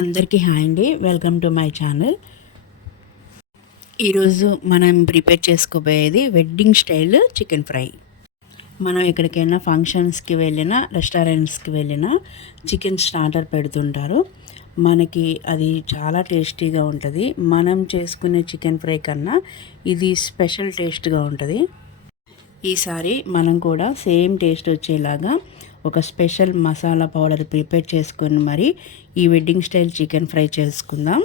అందరికీ హాయ్ అండి, welcome to my channel. ఈరోజు మనం ప్రిపేర్ చేసుకోబోయేది వెడ్డింగ్ స్టైల్ చికెన్ ఫ్రై. మనం ఎక్కడికైనా ఫంక్షన్స్కి వెళ్ళినా, రెస్టారెంట్స్కి వెళ్ళినా చికెన్ స్టార్టర్ పెడుతుంటారు. మనకి అది చాలా టేస్టీగా ఉంటుంది. మనం చేసుకునే చికెన్ ఫ్రై కన్నా ఇది స్పెషల్ టేస్ట్గా ఉంటుంది. ఈసారి మనం కూడా సేమ్ టేస్ట్ వచ్చేలాగా ఒక స్పెషల్ మసాలా పౌడర్ ప్రిపేర్ చేసుకొని మరి ఈ వెడ్డింగ్ స్టైల్ చికెన్ ఫ్రై చేసుకుందాం.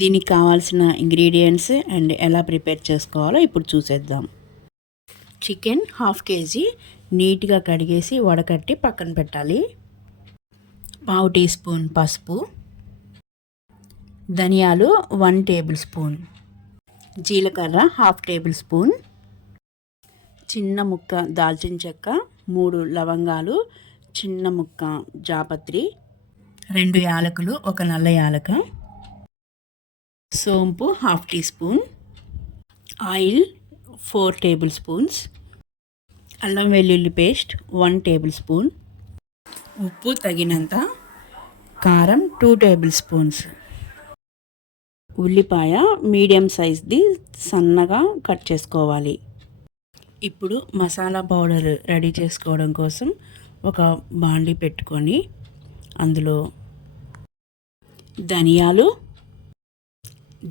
దీనికి కావాల్సిన ఇంగ్రీడియంట్స్ అండ్ ఎలా ప్రిపేర్ చేసుకోవాలో ఇప్పుడు చూసేద్దాం. చికెన్ 1/2 kg నీట్గా కడిగేసి వడకట్టి పక్కన పెట్టాలి. 1/2 టీ స్పూన్ పసుపు, ధనియాలు 1 టేబుల్ స్పూన్, జీలకర్ర 1/2 టేబుల్ స్పూన్, చిన్న ముక్క దాల్చిన చెక్క, 3 లవంగాలు, చిన్న ముక్క జాపత్రి, 2 యాలకులు, 1 నల్ల యాలక, సోంపు 1/2 teaspoon, oil 4 tablespoons, అల్లం వెల్లుల్లి పేస్ట్ 1 టేబుల్ స్పూన్, ఉప్పు తగినంత, కారం 2 టేబుల్ స్పూన్స్, ఉల్లిపాయ మీడియం సైజ్ది సన్నగా కట్ చేసుకోవాలి. ఇప్పుడు మసాలా పౌడర్ రెడీ చేసుకోవడం కోసం ఒక బాండీ పెట్టుకొని అందులో ధనియాలు,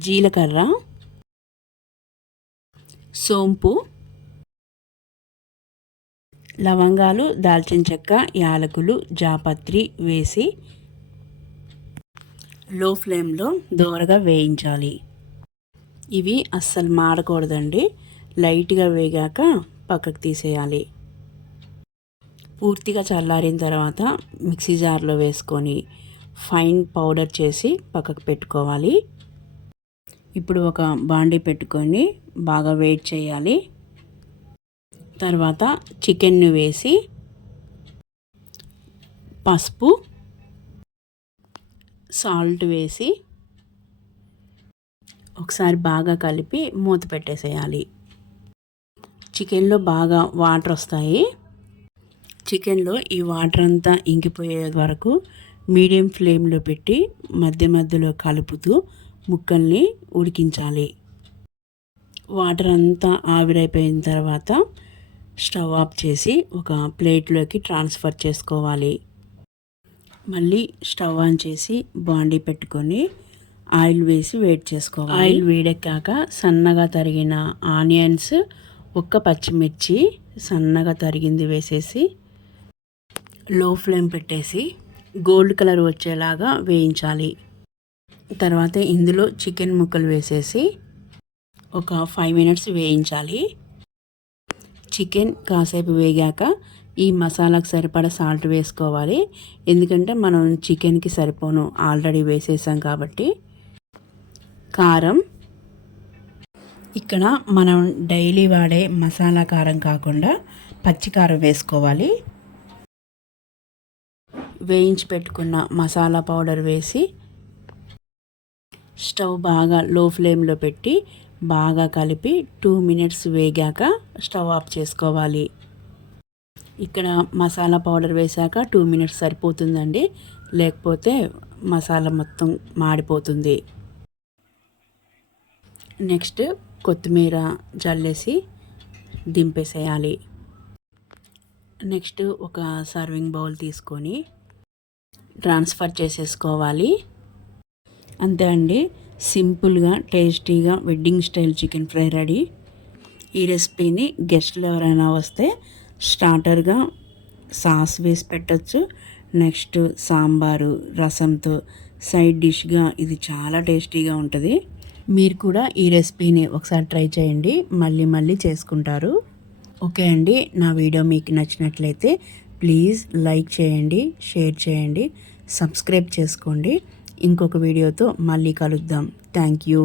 జీలకర్ర, సోంపు, లవంగాలు, దాల్చిన చెక్క, యాలకులు, జాపత్రి వేసి లో ఫ్లేమ్లో దోరగా వేయించాలి. ఇవి అస్సలు మాడకూడదండి. లైట్గా వేగాక పక్కకు తీసేయాలి. పూర్తిగా చల్లారిన తర్వాత మిక్సీ జార్లో వేసుకొని ఫైన్ పౌడర్ చేసి పక్కకు పెట్టుకోవాలి. ఇప్పుడు ఒక బాండీ పెట్టుకొని బాగా వేడి చేయాలి. తర్వాత చికెన్ను వేసి పసుపు, సాల్ట్ వేసి ఒకసారి బాగా కలిపి మూత పెట్టేసేయాలి. చికెన్లో బాగా వాటర్ వస్తాయి. చికెన్లో ఈ వాటర్ అంతా ఇంకిపోయే వరకు మీడియం ఫ్లేమ్లో పెట్టి మధ్య మధ్యలో కలుపుతూ ముక్కల్ని ఉడికించాలి. వాటర్ అంతా ఆవిరైపోయిన తర్వాత స్టవ్ ఆఫ్ చేసి ఒక ప్లేట్లోకి ట్రాన్స్ఫర్ చేసుకోవాలి. మళ్ళీ స్టవ్ ఆన్ చేసి బాండీ పెట్టుకొని ఆయిల్ వేసి వేడి చేసుకోవాలి. ఆయిల్ వేడెక్కాక సన్నగా తరిగిన ఆనియన్స్, 1 పచ్చిమిర్చి సన్నగా తరిగింది వేసేసి లో ఫ్లేమ్ పెట్టేసి గోల్డ్ కలర్ వచ్చేలాగా వేయించాలి. తర్వాత ఇందులో చికెన్ ముక్కలు వేసేసి ఒక 5 మినిట్స్ వేయించాలి. చికెన్ కాసేపు వేగాక ఈ మసాలాకు సరిపడా సాల్ట్ వేసుకోవాలి. ఎందుకంటే మనం చికెన్కి సరిపోను ఆల్రెడీ వేసేసాం కాబట్టి. కారం, ఇక్కడ మనం డైలీ వాడే మసాలా కారం కాకుండా పచ్చికారం వేసుకోవాలి. వేయించి పెట్టుకున్న మసాలా పౌడర్ వేసి స్టవ్ బాగా లో ఫ్లేమ్లో పెట్టి బాగా కలిపి 2 మినిట్స్ వేగాక స్టవ్ ఆఫ్ చేసుకోవాలి. ఇక్కడ మసాలా పౌడర్ వేసాక 2 మినిట్స్ సరిపోతుందండి, లేకపోతే మసాలా మొత్తం మాడిపోతుంది. నెక్స్ట్ కొత్తిమీర జల్లేసి దింపేసేయాలి. నెక్స్ట్ ఒక సర్వింగ్ బౌల్ తీసుకొని ట్రాన్స్ఫర్ చేసేసుకోవాలి. అంతే అండి, సింపుల్గా టేస్టీగా wedding style chicken fry ready. ఈ రెసిపీని గెస్ట్లు ఎవరైనా వస్తే స్టార్టర్గా సాస్ వేసి పెట్టచ్చు. నెక్స్ట్ సాంబారు, రసంతో సైడ్ డిష్గా ఇది చాలా టేస్టీగా ఉంటుంది. మీరు కూడా ఈ రెసిపీని ఒకసారి ట్రై చేయండి, మళ్ళీ మళ్ళీ చేసుకుంటారు. ఓకే అండి, నా వీడియో మీకు నచ్చినట్లయితే ప్లీజ్ లైక్ చేయండి, షేర్ చేయండి, సబ్స్క్రైబ్ చేసుకోండి. ఇంకొక వీడియోతో మళ్ళీ కలుద్దాం. Thank you.